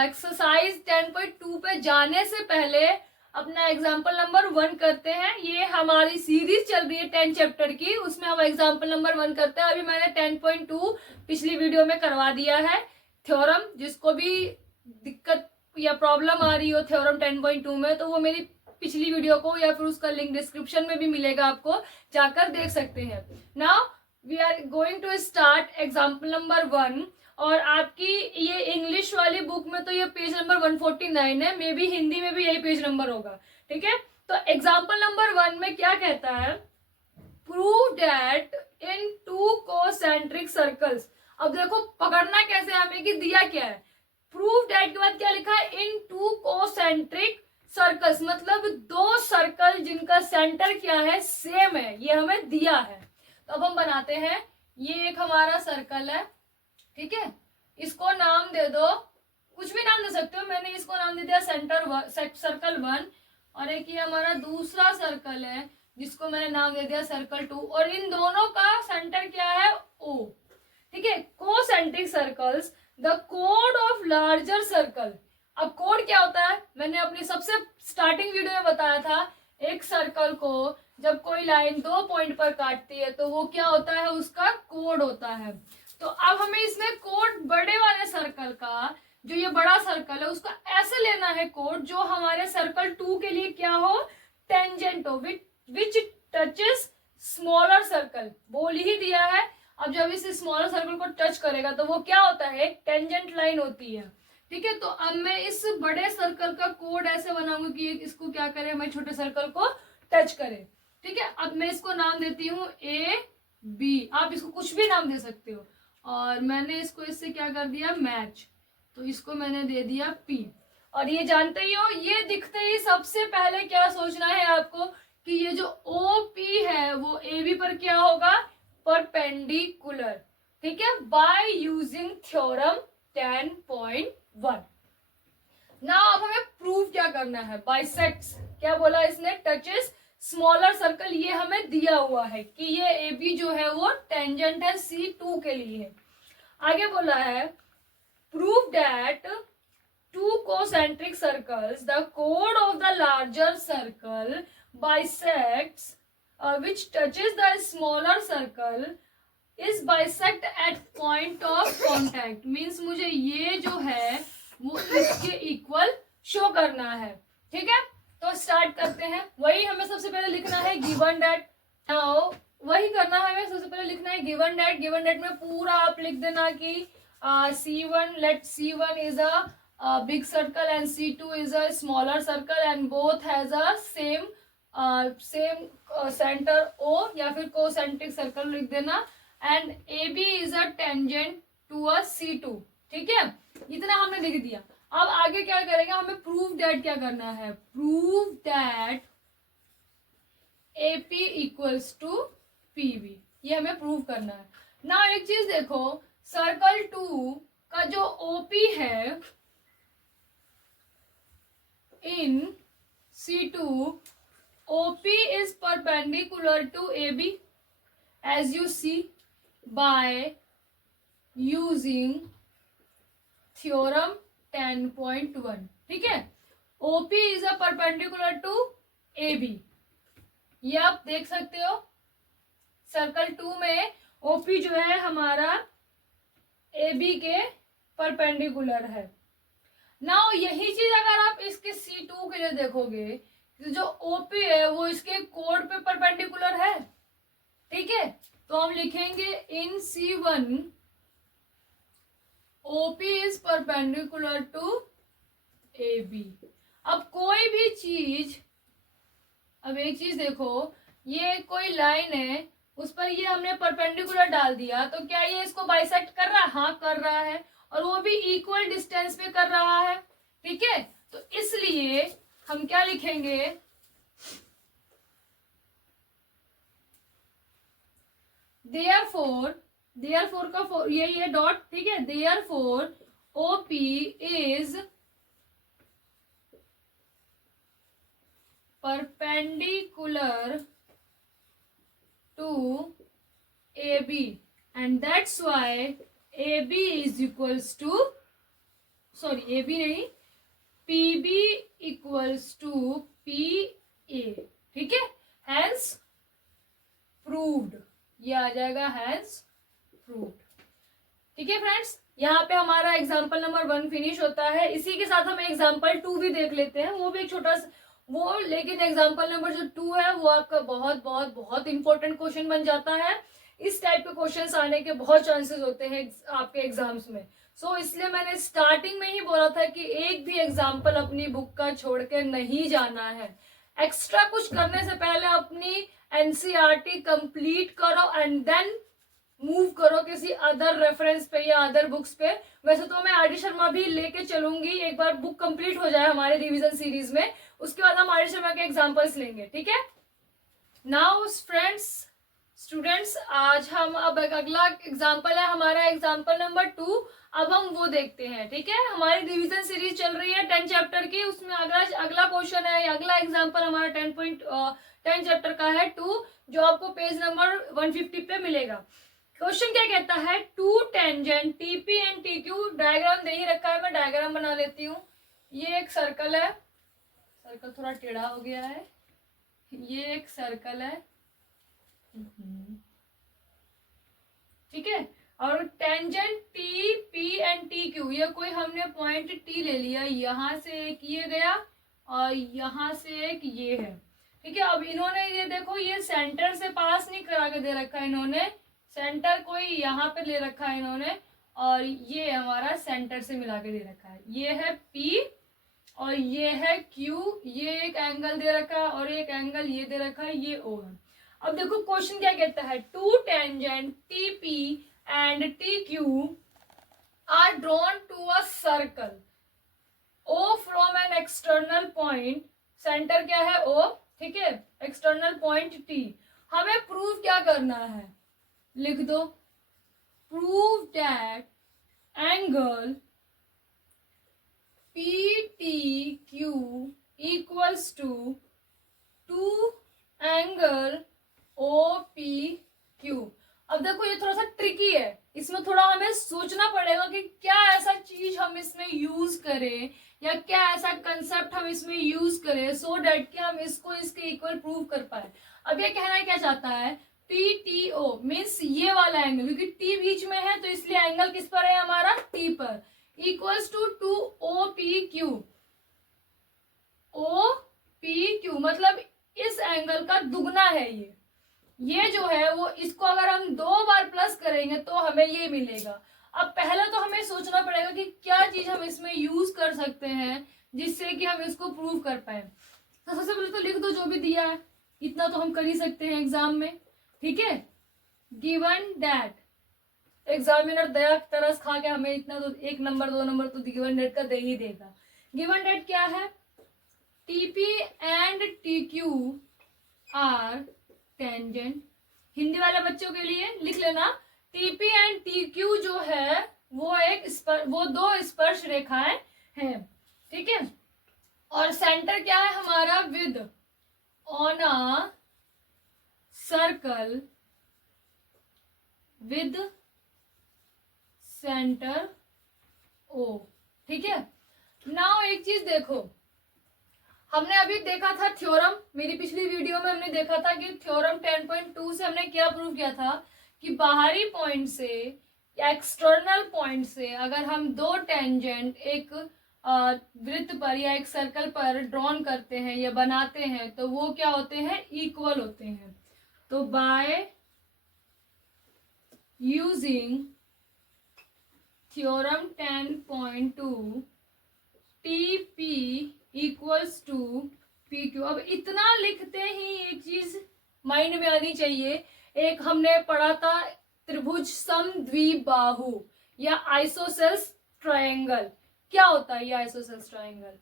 Exercise 10.2 पे जाने से पहले अपना एग्जाम्पल नंबर 1 करते हैं। ये हमारी सीरीज चल रही है 10 चैप्टर की, उसमें हम एग्जाम्पल नंबर 1 करते हैं। अभी मैंने 10.2 पिछली वीडियो में करवा दिया है थ्योरम। जिसको भी दिक्कत या प्रॉब्लम आ रही हो थ्योरम 10.2 में, तो वो मेरी पिछली वीडियो को या फिर उसका लिंक डिस्क्रिप्शन में भी मिलेगा, आपको जाकर देख सकते हैं। Now we are going to start example number 1। और आपकी ये इंग्लिश वाली बुक में तो ये पेज नंबर 149 है, मे बी हिंदी में भी यही पेज नंबर होगा। ठीक है, तो एग्जाम्पल नंबर 1 में क्या कहता है, prove that in two concentric circles. अब देखो पकड़ना कैसे हमें कि दिया क्या है। प्रूव दैट के बाद क्या लिखा है, इन टू कोसेंट्रिक सर्कल्स, मतलब दो सर्कल जिनका सेंटर क्या है, सेम है, ये हमें दिया है। तो अब हम बनाते हैं। ये एक हमारा सर्कल है, ठीक है, इसको नाम दे दो, कुछ भी नाम दे सकते हो। मैंने इसको नाम दे दिया सर्कल 1। और एक ये हमारा दूसरा सर्कल है जिसको मैंने नाम दे दिया सर्कल 2। और इन दोनों का सेंटर क्या है, O। ठीक है, कोसेंट्रिक सर्कल्स, द कोड ऑफ लार्जर सर्कल। अब कोड क्या होता है, मैंने अपनी सबसे स्टार्टिंग वीडियो में बताया था। एक सर्कल को जब कोई लाइन 2 पॉइंट पर काटती है तो वो क्या होता है, उसका कोड होता है। तो अब हमें इसमें कोड बड़े वाले सर्कल का, जो ये बड़ा सर्कल है, उसका ऐसे लेना है कोड जो हमारे सर्कल 2 के लिए क्या हो, टेंजेंट हो, विच टचेस स्मॉलर सर्कल। बोल ही दिया है। अब जब इस स्मॉलर सर्कल को टच करेगा तो वो क्या होता है, एक टेंजेंट लाइन होती है। ठीक है, तो अब मैं इस बड़े सर्कल का कोड ऐसे बनाऊंगी कि इसको क्या करे, हमारे छोटे सर्कल को टच करे। ठीक है, अब मैं इसको नाम देती हूँ AB। आप इसको कुछ भी नाम दे सकते हो। और मैंने इसको इससे क्या कर दिया, मैच, तो इसको मैंने दे दिया P। और ये जानते ही हो, ये दिखते ही सबसे पहले क्या सोचना है आपको कि ये जो OP है वो AB पर क्या होगा, परपेंडिकुलर। ठीक है, बाय यूजिंग थ्योरम 10.1। नाउ अब हमें प्रूव क्या करना है, बाइसेक्ट्स। क्या बोला इसने, टचेस स्मॉलर सर्कल। ये हमें दिया हुआ है कि ये AB जो है वो टेंजेंट है C2 के लिए। आगे बोला है, prove that two concentric circles, the कोड of the larger circle bisects which touches the smaller circle is bisect at point of contact। Means मुझे ये जो है वो इसके इक्वल शो करना है। ठीक है, तो स्टार्ट करते हैं। वही हमें सबसे पहले लिखना है गिवन दैट। नाउ वही करना है, हमें सबसे पहले लिखना है गिवन दैट। गिवन दैट में पूरा आप लिख देना कि C1, let C1 is a big circle and C2 is a smaller circle and both has a same centre O, या फिर कोसेंट्रिक सर्कल लिख देना। And AB is a tangent to a C2। ठीक है, इतना हमने लिख दिया। अब आगे क्या करेंगे, हमें प्रूव दैट क्या करना है, prove that AP equals to PB। ये हमें प्रूव करना है ना। एक चीज देखो, सर्कल 2 का जो OP है इन C2, OP is perpendicular to AB as you see by using theorem 10.1। ठीक है, OP is a perpendicular to AB। ये आप देख सकते हो, सर्कल 2 में OP जो है हमारा AB के परपेंडिकुलर है। नाउ यही चीज अगर आप इसके C2 के लिए देखोगे, जो OP है वो इसके कोड पे परपेंडिकुलर है। ठीक है, तो हम लिखेंगे in C1 OP is perpendicular to AB। अब कोई भी चीज, अब एक चीज देखो, ये कोई लाइन है, उस पर ये हमने परपेंडिकुलर डाल दिया, तो क्या ये इसको बाइसेक्ट कर रहा है, हाँ कर रहा है, और वो भी इक्वल डिस्टेंस पे कर रहा है। ठीक है, तो इसलिए हम क्या लिखेंगे, देयरफॉर का यही है डॉट। ठीक है, therefore OP is perpendicular to AB and that's why AB is equals to sorry A B नहीं, P B equals to P A, ठीक है, हैंस प्रूव्ड, ये आ जाएगा हैंस प्रूव्ड। ठीक है फ्रेंड्स, यहाँ पे हमारा एग्जाम्पल नंबर 1 फिनिश होता है। इसी के साथ हम एग्जाम्पल 2 भी देख लेते हैं, वो भी एक छोटा सा वो, लेकिन एग्जाम्पल नंबर जो 2 है वो आपका बहुत बहुत बहुत इंपॉर्टेंट क्वेश्चन बन जाता है। इस टाइप के क्वेश्चंस आने के बहुत चांसेस होते हैं आपके एग्जाम्स में। सो इसलिए मैंने स्टार्टिंग में ही बोला था कि एक भी एग्जाम्पल अपनी बुक का छोड़ के नहीं जाना है। एक्स्ट्रा कुछ करने से पहले अपनी एनसीईआरटी कंप्लीट करो एंड देन मूव करो किसी अदर रेफरेंस पे या अदर बुक्स पे। वैसे तो मैं आर डी शर्मा भी लेके चलूंगी, एक बार बुक कंप्लीट हो जाए हमारे रिवीजन सीरीज में, उसके बाद हम आर डी शर्मा के एग्जांपल्स लेंगे। ठीक है, नाउ फ्रेंड्स स्टूडेंट्स, आज हम अब एक अगला एग्जांपल है हमारा एग्जांपल नंबर 2, अब हम वो देखते हैं। ठीक है, हमारी रिवीजन सीरीज चल रही है 10 चैप्टर की, उसमें अगला क्वेश्चन है, अगला एग्जाम्पल हमारा 10 चैप्टर का है 2, जो आपको पेज नंबर 150 पे मिलेगा। क्वेश्चन क्या कहता है, two tangent TP and TQ, diagram दे ही रखा है, मैं डायग्राम बना लेती हूँ। ये एक सर्कल है, सर्कल थोड़ा टेढ़ा हो गया है, ये एक सर्कल है, ठीक है, और tangent T P and T Q, ये कोई हमने पॉइंट टी ले लिया, यहाँ से एक ये गया और यहाँ से एक ये है। ठीक है, अब इन्होंने ये देखो, ये सेंटर से पास नहीं करा के दे रखा है इन्होंने, सेंटर कोई यहाँ पे ले रखा है इन्होंने, और ये हमारा सेंटर से मिला के दे रखा है, ये है P और ये है Q, ये एक एंगल दे रखा है और एक एंगल ये दे रखा है, ये O है। अब देखो क्वेश्चन क्या कहता है, two tangent TP and TQ are drawn to a circle O from an external point, centre क्या है O, ठीक है, एक्सटर्नल पॉइंट T। हमें प्रूव क्या करना है, लिख दो, prove that angle PTQ equals to angle OPQ। अब देखो ये थोड़ा सा ट्रिकी है, इसमें थोड़ा हमें सोचना पड़ेगा कि क्या ऐसा चीज हम इसमें यूज करें या क्या ऐसा कंसेप्ट हम इसमें यूज करें सो डैट कि हम इसको इसके इक्वल प्रूव कर पाए। अब ये कहना क्या चाहता है, PTO मीन्स ये वाला एंगल, क्योंकि T बीच में है तो इसलिए एंगल किस पर है हमारा, T पर, इक्वल्स टू OPQ। OPQ मतलब इस एंगल का दुगना है ये जो है वो, इसको अगर हम 2 बार प्लस करेंगे तो हमें ये मिलेगा। अब पहले तो हमें सोचना पड़ेगा कि क्या चीज हम इसमें यूज कर सकते हैं जिससे कि हम इसको प्रूव कर पाए। तो सबसे पहले तो लिख दो जो भी दिया है, इतना तो हम कर ही सकते हैं एग्जाम में। ठीक है, गिवन दैट, एग्जामिनर दया तरस खा के हमें इतना तो 1 नंबर 2 नंबर तो गिवन डेट का दे ही देगा। गिवन डेट क्या है, TP and TQ are tangent, Hindi वाले बच्चों के लिए लिख लेना, टीपी एंड टीक्यू जो है वो 2 स्पर्श रेखाएं हैं। ठीक है, और सेंटर क्या है हमारा, with on a circle with centre O। ठीक है, नाउ एक चीज देखो, हमने अभी देखा था थ्योरम, मेरी पिछली वीडियो में हमने देखा था कि थ्योरम 10.2 से हमने क्या प्रूव किया था कि बाहरी पॉइंट से या एक्सटर्नल पॉइंट से अगर हम 2 टेंजेंट एक वृत्त पर या एक सर्कल पर ड्रॉन करते हैं या बनाते हैं तो वो क्या होते हैं, इक्वल होते हैं। तो by using theorem 10.2 TP equals to PQ। अब इतना लिखते ही एक चीज माइंड में आनी चाहिए, एक हमने पढ़ा था त्रिभुज समद्विबाहु या आइसोसेल्स ट्रायंगल। क्या होता है ये आइसोसेल्स ट्रायंगल,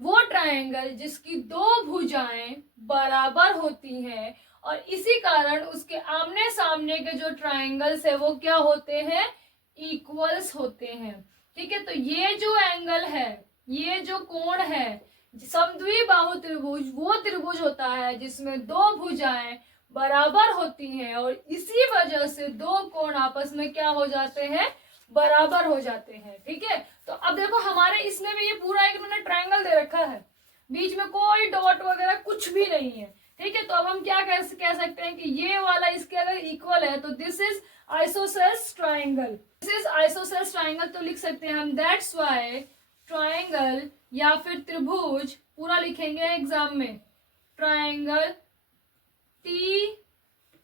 वो ट्रायंगल जिसकी 2 भुजाएं बराबर होती हैं और इसी कारण उसके आमने सामने के जो ट्रायंगल्स है वो क्या होते हैं, इक्वल्स होते हैं। ठीक है, तो ये जो एंगल है, ये जो कोण है, समद्विबाहु त्रिभुज वो त्रिभुज होता है जिसमें 2 भुजाएं बराबर होती हैं और इसी वजह से 2 कोण आपस में क्या हो जाते हैं, बराबर हो जाते हैं। ठीक है, तो अब देखो हमारे इसमें भी ये पूरा एक मैंने ट्रायंगल दे रखा है, बीच में कोई डॉट वगैरह कुछ भी नहीं है। ठीक है, तो अब हम क्या कह सकते हैं कि ये वाला इसके अगर इक्वल है तो this is isosceles triangle, this is isosceles triangle. तो लिख सकते हैं हम दैट्स वाई ट्रायंगल या फिर त्रिभुज, पूरा लिखेंगे एग्जाम में, triangle T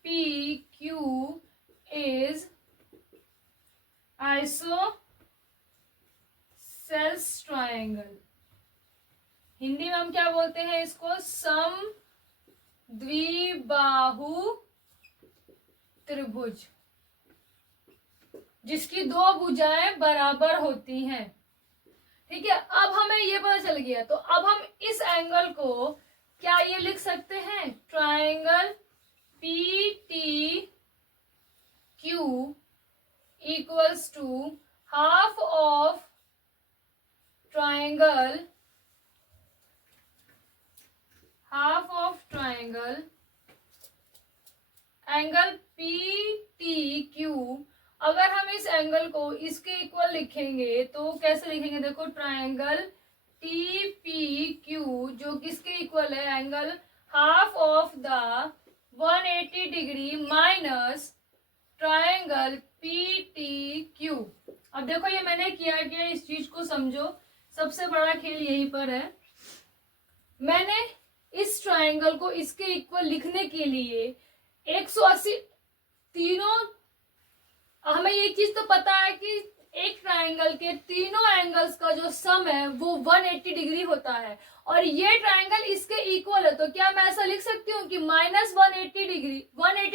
P Q is isosceles triangle. Hindi में हम क्या बोलते हैं इसको, सम द्विबाहु त्रिभुज, जिसकी दो भुजाएं बराबर होती हैं। ठीक है, अब हमें ये पता चल गया, तो अब हम इस एंगल को क्या ये लिख सकते हैं, triangle P T Q equals to half of triangle angle P T Q. अगर हम इस एंगल को इसके इक्वल लिखेंगे तो कैसे लिखेंगे, देखो ट्रायंगल टी पी क्यू जो किसके इक्वल है, angle half of the 180 degree minus triangle P T Q. अब देखो ये मैंने किया कि इस चीज को समझो, सबसे बड़ा खेल यहीं पर है। मैंने इस ट्रायंगल को इसके इक्वल लिखने के लिए 180 तीनों, हमें ये चीज तो पता है कि एक ट्रायंगल के तीनों एंगल्स का जो सम है वो 180 डिग्री होता है, और ये ट्रायंगल इसके इक्वल है। तो क्या मैं ऐसा लिख सकती हूँ कि minus 180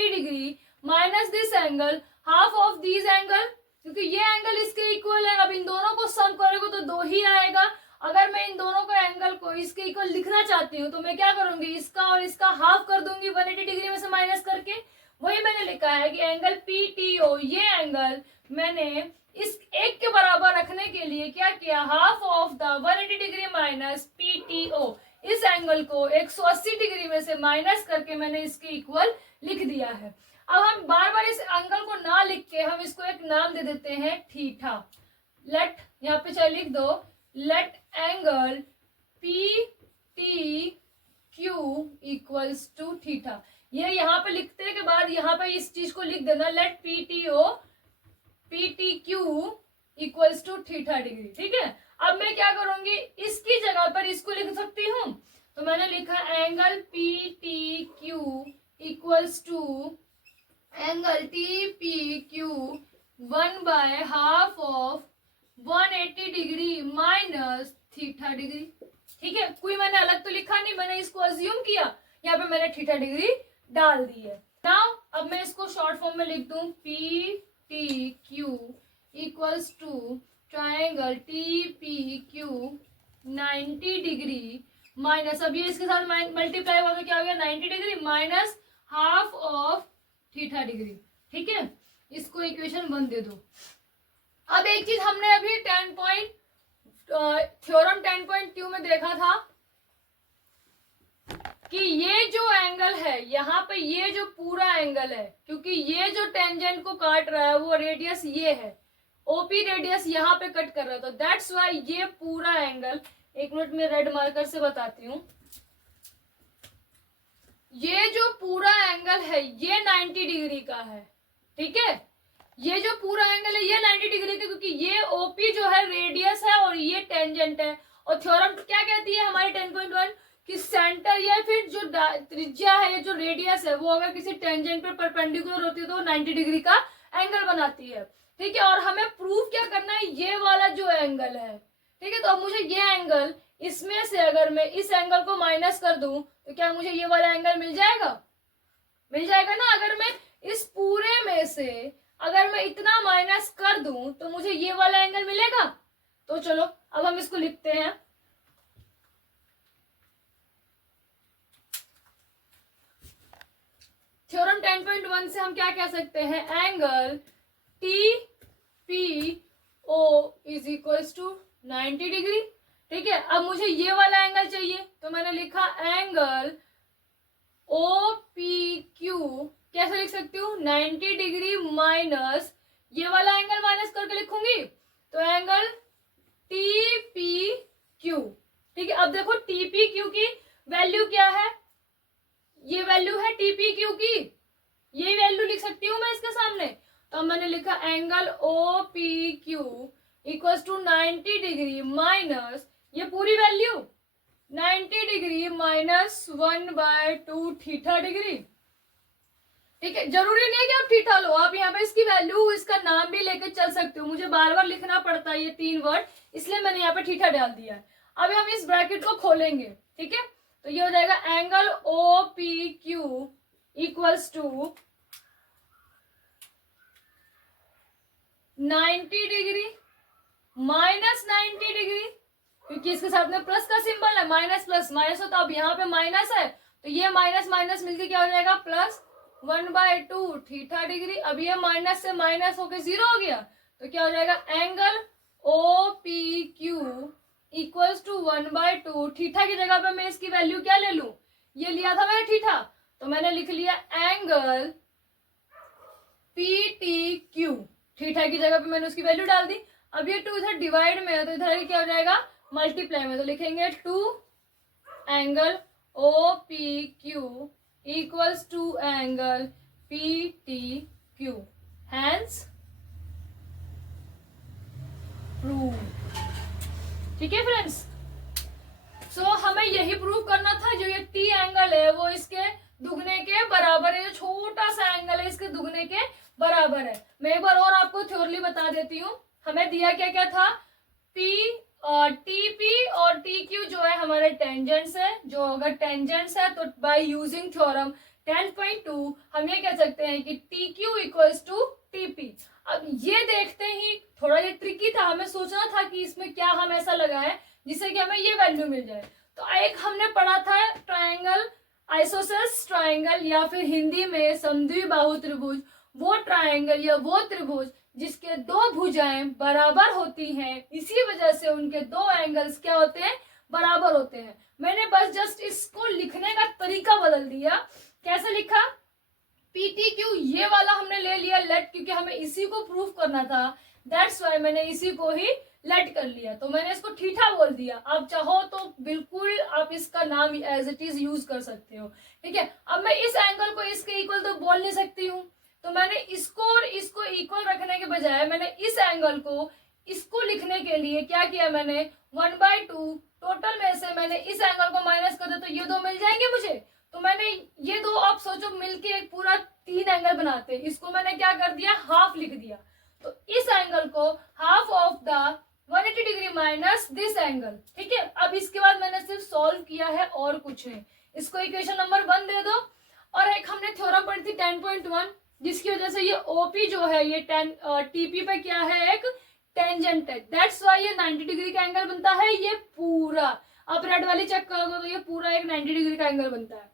degree minus this angle half of this angle, क्योंकि ये एंगल इसके इक्वल है। अब इन दोनों को सम करोगे तो 2 ही आएगा। अगर मैं इन दोनों का एंगल को इसके इक्वल लिखना चाहती हूँ तो मैं क्या करूंगी, इसका और इसका हाफ कर दूंगी 180 डिग्री में से माइनस करके। वही मैंने लिखा है कि एंगल पीटीओ, ये एंगल मैंने इस एक के बराबर रखने के लिए क्या किया, half of the 180 degree minus PTO, इस एंगल को 180 डिग्री में से माइनस करके मैंने इसके इक्वल लिख दिया है। अब हम बार बार इस एंगल को ना लिख के हम इसको एक नाम दे देते हैं थीटा। लेट, यहाँ पे चाहे लिख दो, let angle P T Q equals to theta. ये यहाँ पे लिखते के बाद यहाँ पे इस चीज को लिख देना, let P T Q equals to theta degree. ठीक है, अब मैं क्या करूंगी, इसकी जगह पर इसको लिख सकती हूँ। तो मैंने लिखा angle P T Q equals to angle T P Q 1/2 of 180 degree minus theta degree. ठीक है, कोई मैंने अलग तो लिखा नहीं, मैंने इसको अज्यूम किया, यहाँ पे मैंने थीटा डिग्री डाल दी है। नाउ अब मैं इसको शॉर्ट फॉर्म में लिख दूं, P T Q equals to triangle T P Q 90 degree minus, अब ये इसके साथ मल्टीप्लाई हुआ तो क्या हो गया, 90 degree minus half of theta degree. ठीक है, इसको इक्वेशन 1 दे दो। अब एक चीज हमने अभी थ्योरम 10.2 में देखा था कि ये जो एंगल है यहाँ पे, ये जो पूरा एंगल है, क्योंकि ये जो टेंजेंट को काट रहा है वो रेडियस ये है, ओपी रेडियस यहाँ पे कट कर रहा है, तो दैट्स वाई ये पूरा एंगल, एक मिनट में रेड मार्कर से बताती हूँ, ये जो पूरा एंगल है ये 90 डिग्री का है। ठीक है, ये जो पूरा एंगल है ये 90 डिग्री का, क्योंकि ये ओपी जो है रेडियस है और ये टेंजेंट है। और थ्योरम क्या कहती है हमारी 10.1 कि सेंटर या फिर जो त्रिज्या है, ये जो रेडियस है, वो अगर किसी टेंजेंट पर परपेंडिकुलर होती है तो 90 डिग्री का एंगल बनाती है। ठीक है, और हमें प्रूफ क्या करना है, ये वाला जो एंगल है। ठीक है, तो अब मुझे ये एंगल, इसमें से अगर मैं इस एंगल को माइनस कर दूं तो क्या मुझे ये वाला एंगल मिल जाएगा, मिल जाएगा ना। अगर मैं इस पूरे में से अगर मैं इतना माइनस कर दूं तो मुझे ये वाला एंगल मिलेगा। तो चलो अब हम इसको लिखते हैं, थ्योरम 10.1 से हम क्या कह सकते हैं, angle T P O is equals to 90 degree. ठीक है, अब मुझे ये वाला एंगल चाहिए तो मैंने लिखा एंगल ओ पी क्यू, कैसे लिख सकती हूँ, 90 डिग्री माइनस ये वाला एंगल माइनस करके लिखूंगी तो एंगल TPQ। ठीक है, अब देखो TPQ की वैल्यू क्या है, ये वैल्यू है TPQ की, ये वैल्यू लिख सकती हूं मैं इसके सामने। तो मैंने लिखा angle OPQ equals to 90 degree minus ये पूरी value 90 degree minus 1/2 theta degree. ठीक है, जरूरी नहीं है कि आप थीटा लो, आप यहाँ पे इसकी वैल्यू, इसका नाम भी लेके चल सकते हो। मुझे बार बार लिखना पड़ता है ये 3 वर्ड, इसलिए मैंने यहाँ पे थीटा डाल दिया है। अब हम इस ब्रैकेट को खोलेंगे। ठीक है, तो ये हो जाएगा angle OPQ equals to 90 degree minus 90 degree, क्योंकि इसके साथ में प्लस का सिंबल है, माइनस प्लस माइनस हो, तो अब यहाँ पे माइनस है तो ये माइनस माइनस मिलके क्या हो जाएगा प्लस 1/2 थीटा डिग्री। अब ये माइनस से माइनस होके 0 हो गया तो क्या हो जाएगा angle OPQ equals to 1/2 theta की जगह पे मैं इसकी वैल्यू क्या ले लूं, ये लिया था मैंने थीटा, तो मैंने लिख लिया एंगल PTQ, थीटा की जगह पे मैंने उसकी वैल्यू डाल दी। अब ये 2 इधर डिवाइड में है तो इधर क्या हो जाएगा मल्टीप्लाई में, तो लिखेंगे 2 angle OPQ equals to angle PTQ, hence prove. ठीक है फ्रेंड्स, सो हमें यही प्रूव करना था, जो ये T एंगल है वो इसके दुगने के बराबर है, जो छोटा सा एंगल है इसके दुगने के बराबर है। मैं एक बार और आपको थ्योरली बता देती हूँ, हमें दिया क्या क्या था, TP और TQ जो है हमारे टेंजेंट्स है, जो अगर टेंजेंट्स है तो बाय यूजिंग थ्योरम 10.2 हम ये कह सकते हैं कि TQ इक्वल्स टू TP। अब ये देखते ही थोड़ा ये ट्रिकी था, हमें सोचना था कि इसमें क्या हम ऐसा लगाए जिससे कि हमें ये वैल्यू मिल जाए। तो एक हमने पढ़ा था ट्रायंगल, आइसोसेलेस ट्रायंगल, या फिर हिंदी में समद्विबाहु त्रिभुज, वो ट्रायंगल या वो त्रिभुज जिसके 2 भुजाएं बराबर होती हैं, इसी वजह से उनके 2 एंगल्स क्या होते हैं, बराबर होते हैं। मैंने बस जस्ट इसको लिखने का तरीका बदल दिया। कैसे लिखा, PTQ ये वाला हमने ले लिया लेट, क्योंकि हमें इसी को प्रूफ करना था, दैट्स वाई मैंने इसी को ही लेट कर लिया, तो मैंने इसको थीटा बोल दिया। आप चाहो तो बिल्कुल आप इसका नाम एज इट इज यूज कर सकते हो। ठीक है, अब मैं इस एंगल को इसके इक्वल तो बोल नहीं सकती हूँ, तो मैंने इसको और इसको इक्वल रखने के बजाय मैंने इस एंगल को इसको लिखने के लिए क्या किया, मैंने 1/2 टोटल में से मैंने इस एंगल को माइनस कर दिया, तो ये 2 मिल जाएंगे मुझे। तो मैंने ये 2 आप सोचो मिलके एक पूरा 3 एंगल बनाते, इसको मैंने क्या कर दिया, हाफ लिख दिया। तो इस एंगल को half of the 180 degree minus this angle. ठीक है, अब इसके बाद मैंने सिर्फ सॉल्व किया है और कुछ नहीं। इसको इक्वेशन नंबर 1 दे दो। और एक हमने थ्योरम पढ़ी थी 10.1, जिसकी वजह से ये OP जो है ये TP पे क्या है, एक टेंजेंट है, दैट्स वाई ये 90 डिग्री का एंगल बनता है। ये पूरा आप रेड वाली चेक करोगे तो ये पूरा एक 90 डिग्री का एंगल बनता है।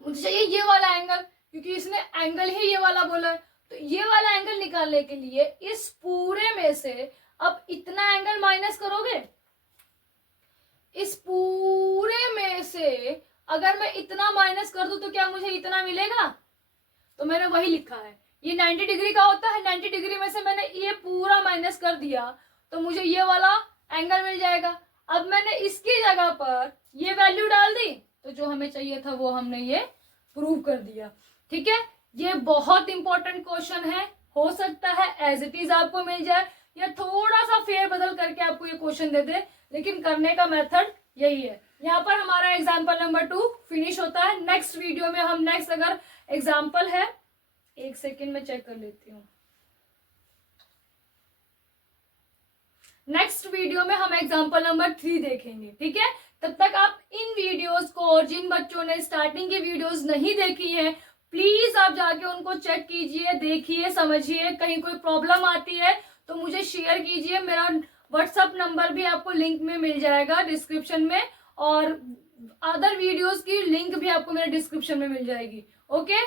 मुझे चाहिए ये वाला एंगल, क्योंकि इसने एंगल ही ये वाला बोला है, तो ये वाला एंगल निकालने के लिए इस पूरे में से अब इतना एंगल माइनस करोगे, इस पूरे में से अगर मैं इतना माइनस कर दूं तो क्या मुझे इतना मिलेगा, तो मैंने वही लिखा है। ये 90 डिग्री का होता है, 90 डिग्री में से मैंने ये पूरा माइनस कर दिया तो मुझे ये वाला एंगल मिल जाएगा। अब मैंने इसकी जगह पर ये वैल्यू डाल दी, तो जो हमें चाहिए था वो हमने ये प्रूव कर दिया। ठीक है, ये बहुत इंपॉर्टेंट क्वेश्चन है, हो सकता है एज इट इज आपको मिल जाए या थोड़ा सा फेर बदल करके आपको ये क्वेश्चन दे दे, लेकिन करने का मेथड यही है। यहाँ पर हमारा एग्जाम्पल नंबर 2 फिनिश होता है। नेक्स्ट वीडियो में हम नेक्स्ट अगर एग्जाम्पल है, एक सेकेंड में चेक कर लेती हूँ, नेक्स्ट वीडियो में हम एग्जाम्पल नंबर 3 देखेंगे। ठीक है, तब तक आप इन वीडियोस को, और जिन बच्चों ने स्टार्टिंग की वीडियोस नहीं देखी है, प्लीज आप जाके उनको चेक कीजिए, देखिए, समझिए। कहीं कोई प्रॉब्लम आती है तो मुझे शेयर कीजिए। मेरा व्हाट्सएप नंबर भी आपको लिंक में मिल जाएगा डिस्क्रिप्शन में, और अदर वीडियोस की लिंक भी आपको मेरे डिस्क्रिप्शन में मिल जाएगी। ओके।